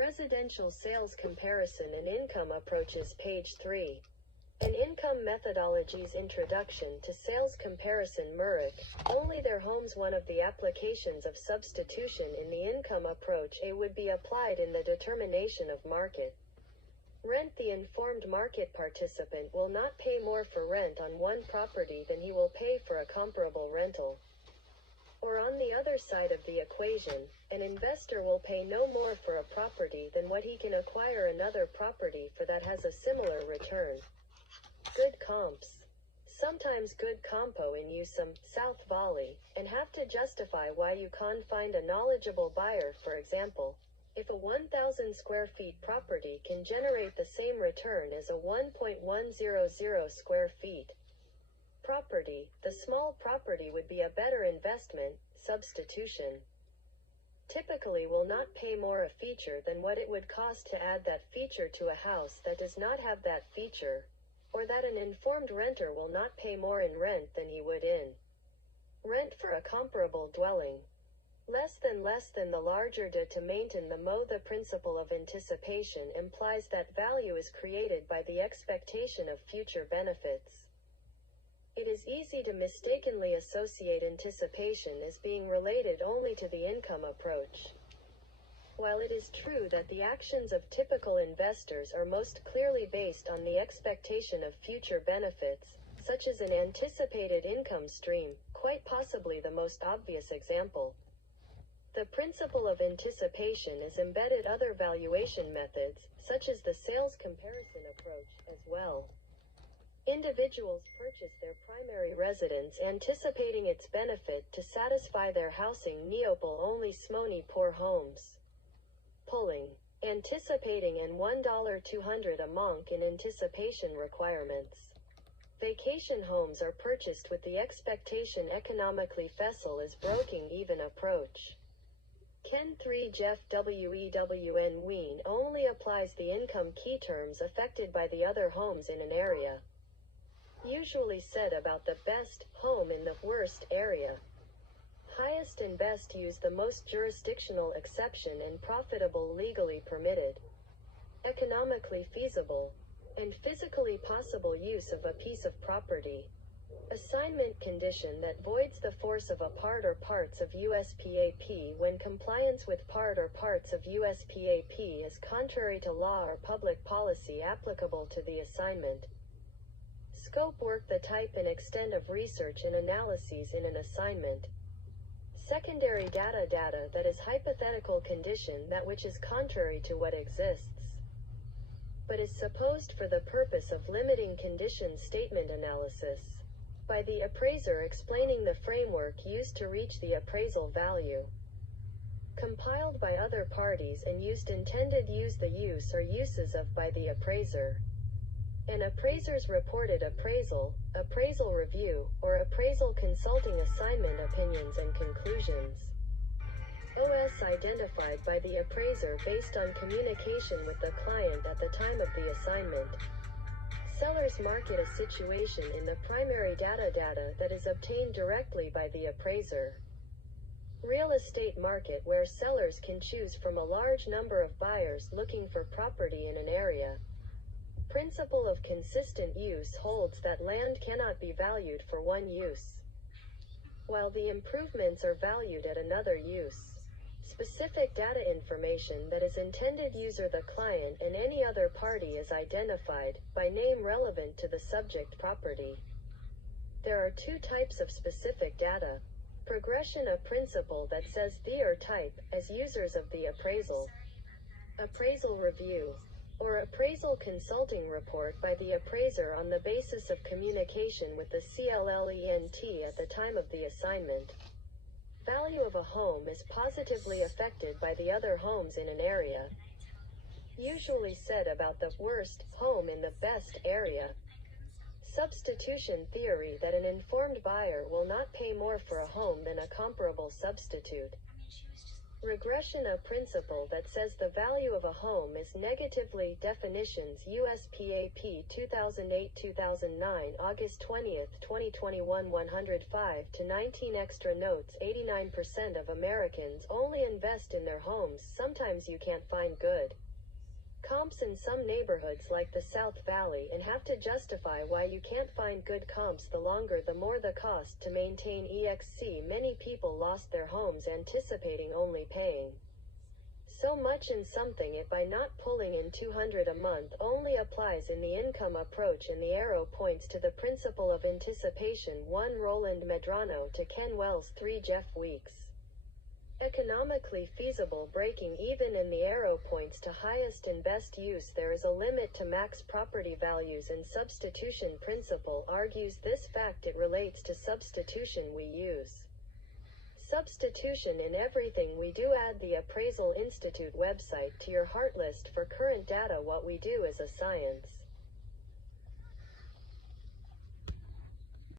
Residential Sales Comparison and Income Approaches, page 3. An Income Methodology's Introduction to Sales Comparison. Murrick, only their homes. One of the applications of substitution in the income approach A would be applied in the determination of market rent. The informed market participant will not pay more for rent on one property than he will pay for a comparable rental. Or on the other side of the equation, an investor will pay no more for a property than what he can acquire another property for that has a similar return. Good comps. Sometimes good compo in use some South Volley, and have to justify why you can't find a knowledgeable buyer. For example, if a 1,000 square feet property can generate the same return as a 1.100 square feet property, the small property would be a better investment. Substitution typically will not pay more a feature than what it would cost to add that feature to a house that does not have that feature, or that an informed renter will not pay more in rent than he would in rent for a comparable dwelling. Less than the larger to maintain the mo. The principle of anticipation implies that value is created by the expectation of future benefits. It is easy to mistakenly associate anticipation as being related only to the income approach. While it is true that the actions of typical investors are most clearly based on the expectation of future benefits, such as an anticipated income stream, quite possibly the most obvious example, the principle of anticipation is embedded other valuation methods, such as the sales comparison approach, as well. Individuals purchase their primary residence anticipating its benefit to satisfy their housing neopol only smony poor homes. Pulling. Anticipating and $1.200 a monk in anticipation requirements. Vacation homes are purchased with the expectation economically vessel is broking even approach. Ken 3 Jeff WEWN Ween only applies the income key terms affected by the other homes in an area. Usually said about the best home in the worst area. Highest and best use the most jurisdictional exception and profitable legally permitted, economically feasible, and physically possible use of a piece of property. Assignment condition that voids the force of a part or parts of USPAP when compliance with part or parts of USPAP is contrary to law or public policy applicable to the assignment. Scope work the type and extent of research and analyses in an assignment. Secondary data that is hypothetical condition that which is contrary to what exists, but is supposed for the purpose of limiting condition statement analysis by the appraiser explaining the framework used to reach the appraisal value. Compiled by other parties and used intended use the use or uses of by the appraiser. An appraiser's reported appraisal, appraisal review, or appraisal consulting assignment opinions and conclusions. OS identified by the appraiser based on communication with the client at the time of the assignment. Sellers market a situation in the primary data that is obtained directly by the appraiser. Real estate market where sellers can choose from a large number of buyers looking for property in an area. Principle of consistent use holds that land cannot be valued for one use, while the improvements are valued at another use. Specific data information that is intended user the client and any other party is identified, by name relevant to the subject property. There are two types of specific data. Progression a principle that says the or type, as users of the appraisal. Appraisal review, or appraisal consulting report by the appraiser on the basis of communication with the CLLENT at the time of the assignment. Value of a home is positively affected by the other homes in an area. Usually said about the worst home in the best area. Substitution theory that an informed buyer will not pay more for a home than a comparable substitute. Regression, a principle that says the value of a home is negatively. Definitions USPAP 2008-2009 August 20, 2021 105 to 19 Extra notes 89% of Americans only invest in their homes. Sometimes you can't find good comps in some neighborhoods like the South Valley and have to justify why you can't find good comps. The longer the more the cost to maintain. EXC many people lost their homes anticipating only paying so much in something it by not pulling in $200 a month. Only applies in the income approach, and the arrow points to the principle of anticipation. 1 Roland Medrano to Ken Wells. 3 Jeff Weeks. Economically feasible breaking even, and the arrow points to highest and best use. There is a limit to max property values, and substitution principle argues this fact. It relates to substitution. We use substitution in everything we do. Add the Appraisal Institute website to your heart list for current data. What we do is a science.